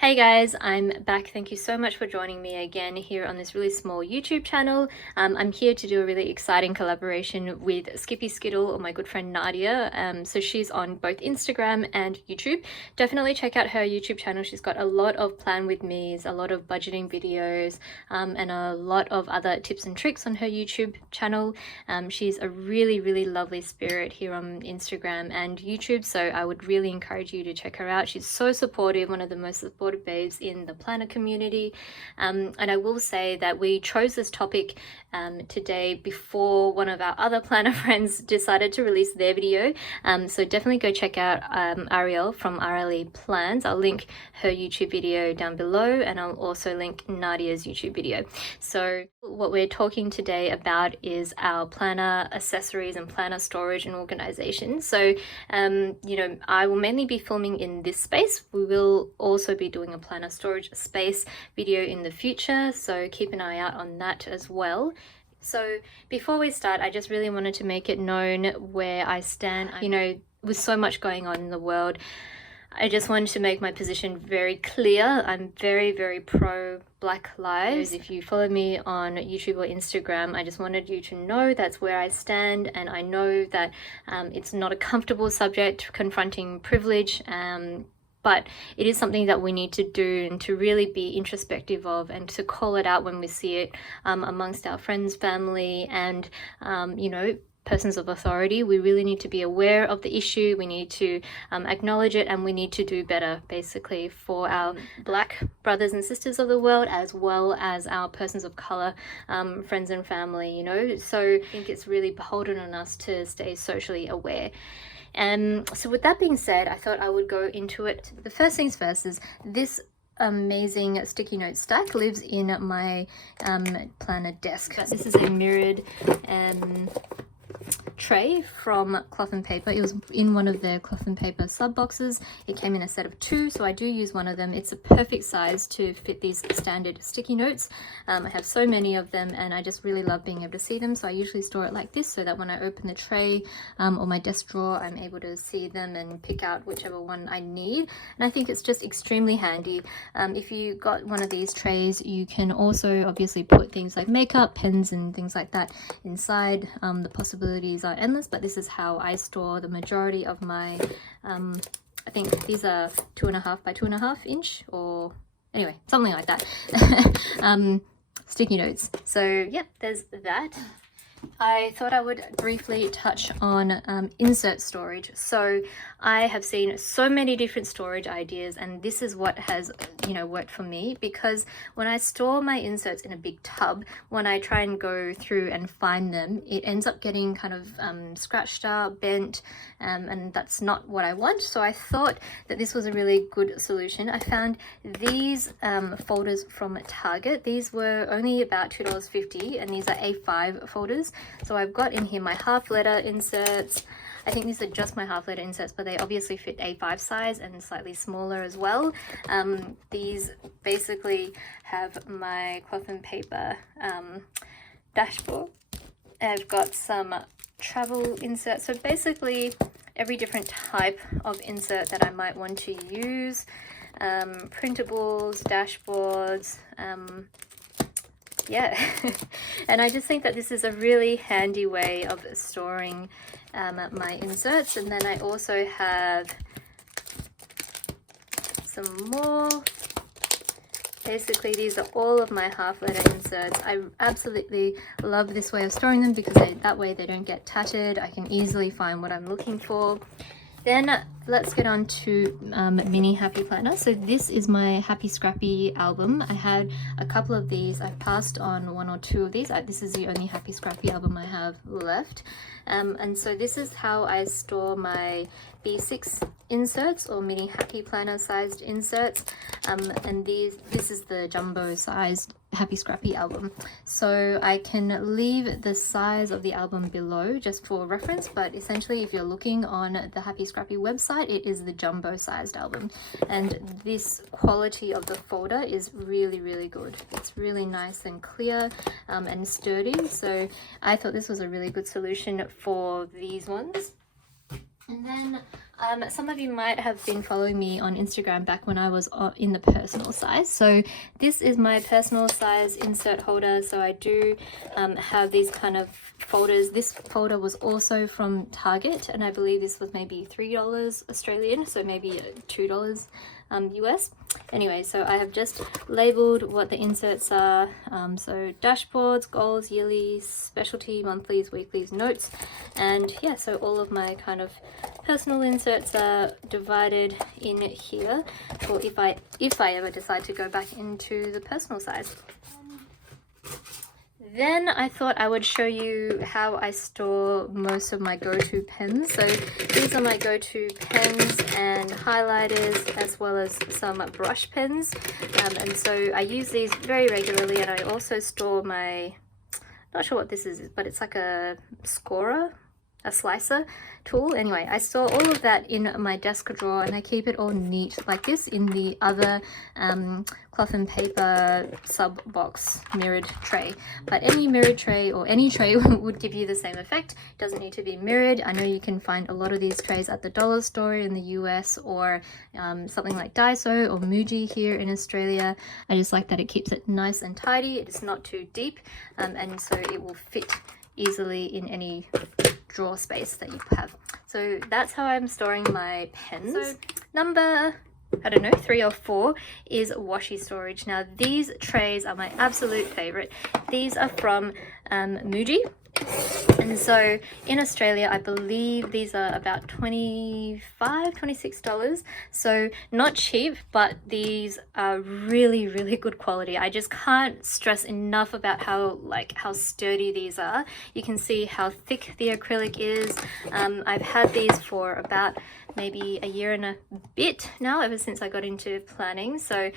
Hey guys, I'm back. Thank you so much for joining me again here on this really small YouTube channel. I'm here to do a really exciting collaboration with Skippyskittle, or my good friend Nadia. So she's on both Instagram and YouTube. Definitely check out her YouTube channel. She's got a lot of plan with me's, a lot of budgeting videos, and a lot of other tips and tricks on her YouTube channel. She's a really lovely spirit here on Instagram and YouTube, so I would really encourage you to check her out. She's so supportive, one of the most supportive babes in the planner community. And I will say that we chose this topic today before one of our other planner friends decided to release their video. So definitely go check out Ariel from RLE Plans. I'll link her YouTube video down below, and I'll also link Nadia's YouTube video. So what we're talking today about is our planner accessories and planner storage and organization. So I will mainly be filming in this space. We will also be doing a planner storage space video in the future, so keep an eye out on that as well. So before we start, I just really wanted to make it known where I stand. With so much going on in the world, I just wanted to make my position very clear. I'm very pro Black Lives. If you follow me on YouTube or Instagram, I just wanted you to know that's where I stand, and I know that it's not a comfortable subject, confronting privilege, but it is something that we need to do and to really be introspective of, and to call it out when we see it amongst our friends, family, and persons of authority. We really need to be aware of the issue. We need to acknowledge it, and we need to do better, basically, for our Black brothers and sisters of the world, as well as our persons of color, friends and family. So I think it's really beholden on us to stay socially aware. So with that being said, I thought I would go into it. The first things first is this amazing sticky note stack lives in my planner desk. This is a mirrored tray from Cloth and Paper. It was in one of their Cloth and Paper sub boxes. It came in a set of 2, so I do use one of them. It's a perfect size to fit these standard sticky notes. I have so many of them, and I just really love being able to see them, so I usually store it like this, so that when I open the tray or my desk drawer, I'm able to see them and pick out whichever one I need. And I think it's just extremely handy. If you got one of these trays, you can also obviously put things like makeup, pens and things like that inside. The possibilities are endless, but this is how I store the majority of my I think these are 2.5 by 2.5 inch, or anyway, something like that. Sticky notes. So yeah, there's that. I thought I would briefly touch on insert storage. So I have seen so many different storage ideas, and this is what has worked for me, because when I store my inserts in a big tub, when I try and go through and find them, it ends up getting kind of scratched up, bent, and that's not what I want. So I thought that this was a really good solution. I found these folders from Target. These were only about $2.50, and these are A5 folders. So I've got in here my half letter inserts. I think these are just my half letter inserts, but they obviously fit A5 size and slightly smaller as well. These basically have my Cloth and Paper dashboard. I've got some travel inserts. So basically every different type of insert that I might want to use. Printables, dashboards, yeah. And I just think that this is a really handy way of storing my inserts. And then I also have some more. Basically, these are all of my half letter inserts. I absolutely love this way of storing them, because that way they don't get tattered. I can easily find what I'm looking for. Then let's get on to mini happy planner. So this is my Happy Scrappy album. I had a couple of these. I've passed on 1 or 2 of these. This is the only Happy Scrappy album I have left. And so this is how I store my B6 inserts, or mini happy planner sized inserts. And this is the jumbo sized Happy Scrappy album. So I can leave the size of the album below just for reference, but essentially if you're looking on the Happy Scrappy website, it is the jumbo sized album. And this quality of the folder is really good. It's really nice and clear and sturdy. So I thought this was a really good solution for these ones. And then Some of you might have been following me on Instagram back when I was in the personal size. So this is my personal size insert holder. So I do have these kind of folders. This folder was also from Target, and I believe this was maybe $3 Australian, so maybe $2 US. Anyway, so I have just labeled what the inserts are. So dashboards, goals, yearlies, specialty, monthlies, weeklies, notes, and yeah, so all of my kind of personal inserts are divided in here for if I ever decide to go back into the personal size. Then I thought I would show you how I store most of my go-to pens. So these are my go-to pens and highlighters, as well as some brush pens. And so I use these very regularly, and I also store my, not sure what this is, but it's like a scorer, a slicer tool. Anyway, I store all of that in my desk drawer, and I keep it all neat like this in the other cloth and paper sub box mirrored tray. But any mirrored tray or any tray would give you the same effect. It doesn't need to be mirrored. I know you can find a lot of these trays at the dollar store in the US, or something like Daiso or Muji here in Australia. I just like that it keeps it nice and tidy. It's not too deep, and so it will fit easily in any drawer space that you have. So that's how I'm storing my pens. So number, I don't know, 3 or 4 is washi storage. Now these trays are my absolute favorite. These are from Muji. And so in Australia, I believe these are about $26. So not cheap, but these are really, really good quality. I just can't stress enough about how sturdy these are. You can see how thick the acrylic is. I've had these for about maybe a year and a bit now, ever since I got into planning. So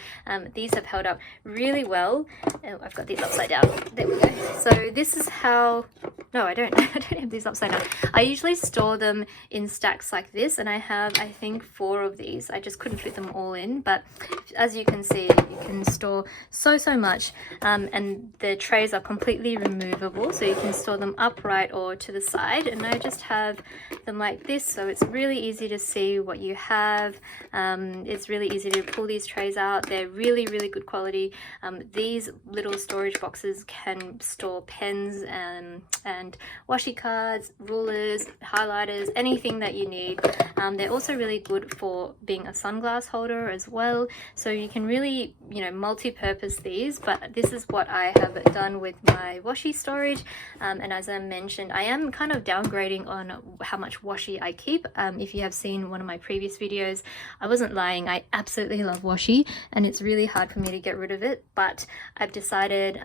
these have held up really well. Oh, I've got these upside down. There we go. So this is how, no, I don't have these upside down. I usually store them in stacks like this, and I have, I think, 4 of these. I just couldn't fit them all in, but as you can see, you can store so much, and the trays are completely removable, so you can store them upright or to the side. And I just have them like this, so it's really easy to see what you have. It's really easy to pull these trays out. They're really, really good quality. These little storage boxes can store pens and washi cards, rulers, highlighters, anything that you need. They're also really good for being a sunglass holder as well, so you can really, you know, multi-purpose these. But this is what I have done with my washi storage, and as I mentioned, I am kind of downgrading on how much washi I keep. If you have seen one of my previous videos, I wasn't lying. I absolutely love washi, and it's really hard for me to get rid of it, but I've decided,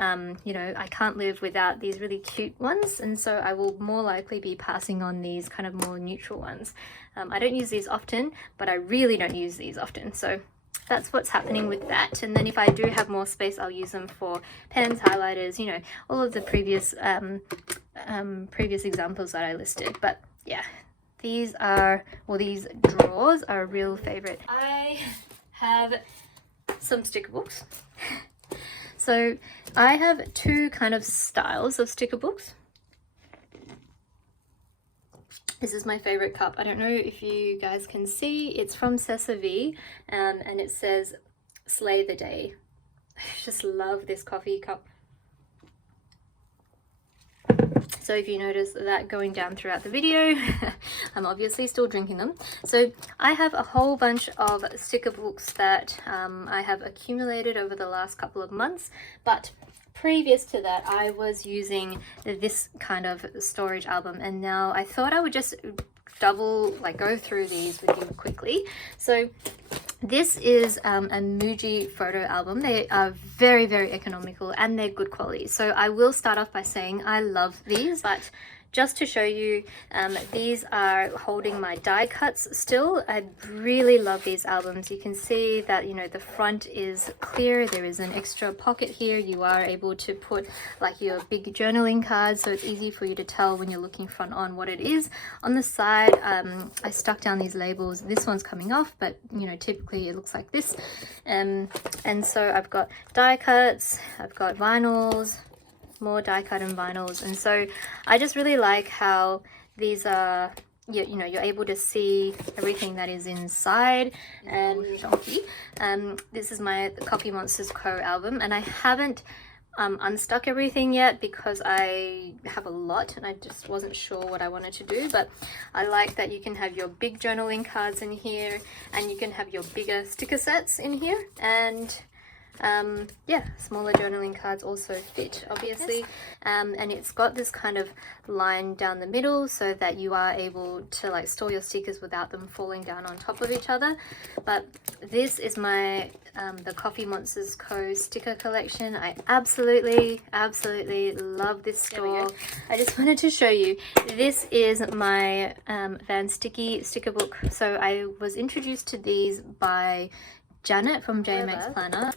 you know, I can't live without these really cute ones, and so I will more likely be passing on these kind of more neutral ones. I don't use these often, but I really don't use these often, so that's what's happening with that. And then if I do have more space, I'll use them for pens, highlighters, you know, all of the previous examples that I listed. But yeah, these are, well, these drawers are a real favorite. I have some sticker books. So I have 2 kind of styles of sticker books. This is my favorite cup. I don't know if you guys can see. It's from Cesavi, and it says "Slay the Day." I just love this coffee cup. So if you notice that going down throughout the video, I'm obviously still drinking them. So I have a whole bunch of sticker books that I have accumulated over the last couple of months, but previous to that, I was using this kind of storage album, and now I thought I would just go through these with you quickly. So this is a Muji photo album. They are very, very economical, and they're good quality. So I will start off by saying I love these, but just to show you, these are holding my die cuts still. I really love these albums. You can see that, you know, the front is clear. There is an extra pocket here. You are able to put like your big journaling cards, so it's easy for you to tell when you're looking front on what it is. On the side, I stuck down these labels. This one's coming off, but you know, typically it looks like this. And so I've got die cuts, I've got vinyls, more die cut and vinyls, and so I just really like how these are you know, you're able to see everything that is inside. And chunky. This is my Coffee Monsters Co. album, and I haven't unstuck everything yet because I have a lot and I just wasn't sure what I wanted to do. But I like that you can have your big journaling cards in here, and you can have your bigger sticker sets in here, and yeah, smaller journaling cards also fit, obviously. And it's got this kind of line down the middle so that you are able to like store your stickers without them falling down on top of each other. But this is my the Coffee Monsters Co. sticker collection. I absolutely love this store. I just wanted to show you, this is my Van Sticky sticker book. So I was introduced to these by Janet from JMX Planner.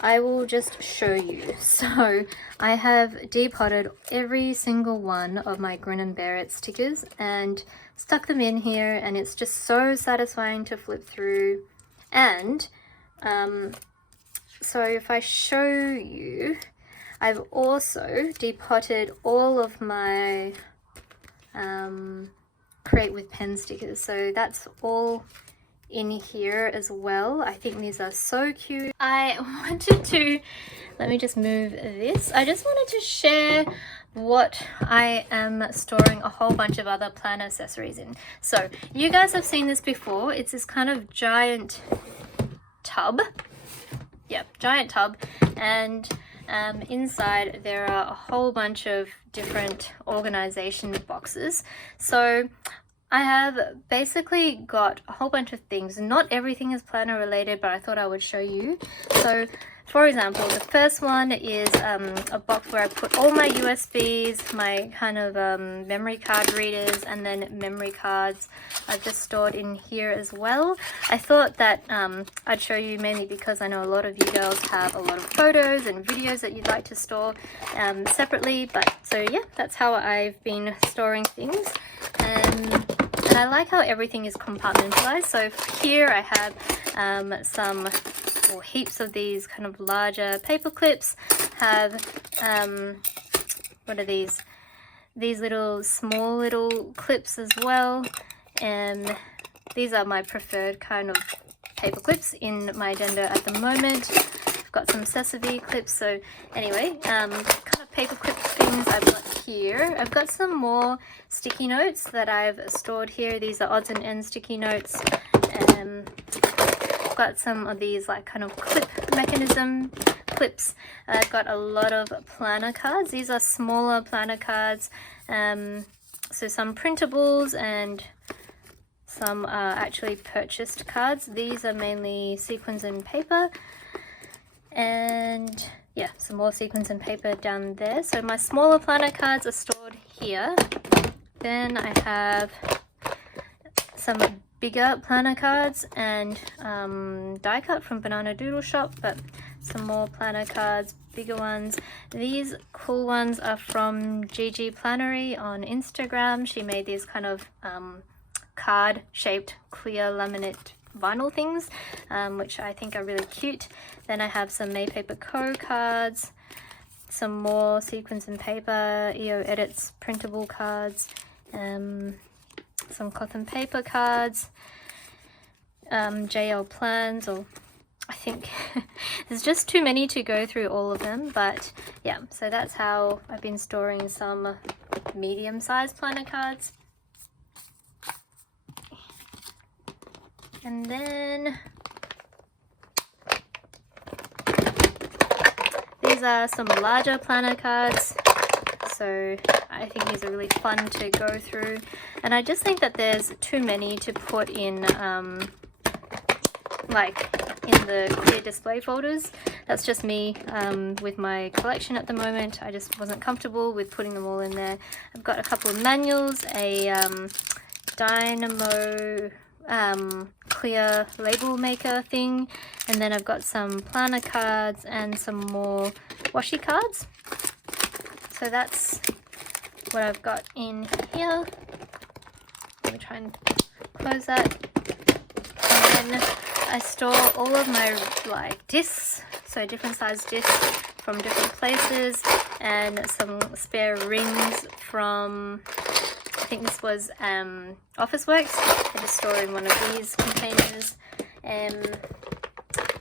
I will just show you. So I have depotted every single one of my Grin and Bear It stickers and stuck them in here, and it's just so satisfying to flip through. And so if I show you, I've also depotted all of my Create with Pen stickers, so that's all in here as well. I think these are so cute. I wanted to, let me just move this. I just wanted to share what I am storing a whole bunch of other planner accessories in. So you guys have seen this before. It's this kind of giant tub. Yep, giant tub. And inside there are a whole bunch of different organization boxes. So I have basically got a whole bunch of things. Not everything is planner related, but I thought I would show you. So for example, the first one is a box where I put all my USBs, my kind of memory card readers, and then memory cards I've just stored in here as well. I thought that I'd show you mainly because I know a lot of you girls have a lot of photos and videos that you'd like to store separately. But so yeah, that's how I've been storing things. And I like how everything is compartmentalized. So here I have some or heaps of these kind of larger paper clips. Have what are these? These little small little clips as well. And these are my preferred kind of paper clips in my agenda at the moment. I've got some Sesame clips. So anyway, kind of paper clip things I've got here. I've got some more sticky notes that I've stored here. These are odds and ends sticky notes. I've got some of these like kind of clip mechanism clips. I've got a lot of planner cards. These are smaller planner cards. So some printables and some are actually purchased cards. These are mainly sequins and paper. And yeah, some more sequins and paper down there. So my smaller planner cards are stored here. Then I have some bigger planner cards and die cut from Banana Doodle Shop, but some more planner cards, bigger ones. These cool ones are from Gigi Plannery on Instagram. She made these kind of card shaped clear laminate vinyl things, which I think are really cute. Then I have some May Paper Co cards, some more sequins and paper, EO Edits printable cards, some cotton paper cards, JL plans, or I think there's just too many to go through all of them. But yeah, so that's how I've been storing some medium-sized planner cards. And then these are some larger planner cards. So I think these are really fun to go through. And I just think that there's too many to put in like in the clear display folders. That's just me with my collection at the moment. I just wasn't comfortable with putting them all in there. I've got a couple of manuals, a Dynamo clear label maker thing, and then I've got some planner cards and some more washi cards. So that's what I've got in here. Let me try and close that. And then I store all of my like discs, so different size discs from different places, and some spare rings from think this was Officeworks. I just store in one of these containers.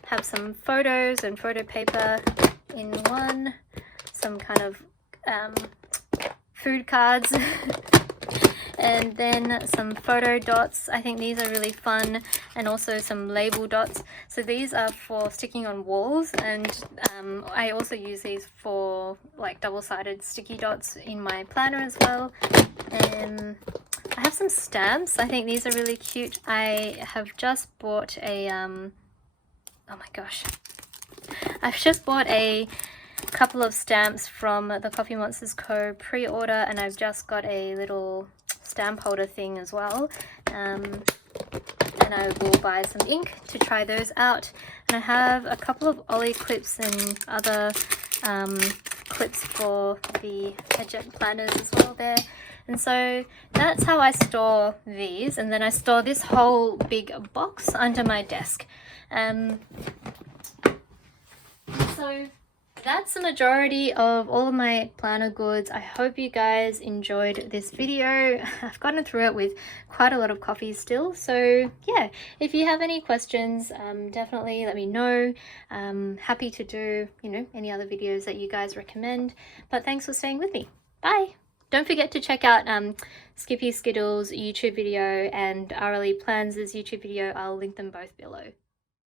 Have some photos and photo paper in one, some kind of food cards, and then some photo dots. I think these are really fun, and also some label dots. So these are for sticking on walls, and I also use these for like double-sided sticky dots in my planner as well. And I have some stamps. I think these are really cute. I have just bought a oh my gosh, I've just bought a couple of stamps from the Coffee Monsters Co. pre-order, and I've just got a little stamp holder thing as well. And I will buy some ink to try those out. And I have a couple of Ollie clips and other clips for the eject planners as well there. And so that's how I store these, and then I store this whole big box under my desk. So that's the majority of all of my planner goods. I hope you guys enjoyed this video. I've gotten through it with quite a lot of coffee still. So yeah, if you have any questions, definitely let me know. Happy to do, you know, any other videos that you guys recommend. But thanks for staying with me. Bye. Don't forget to check out Skippyskittle's YouTube video and Arlie Plans' YouTube video. I'll link them both below.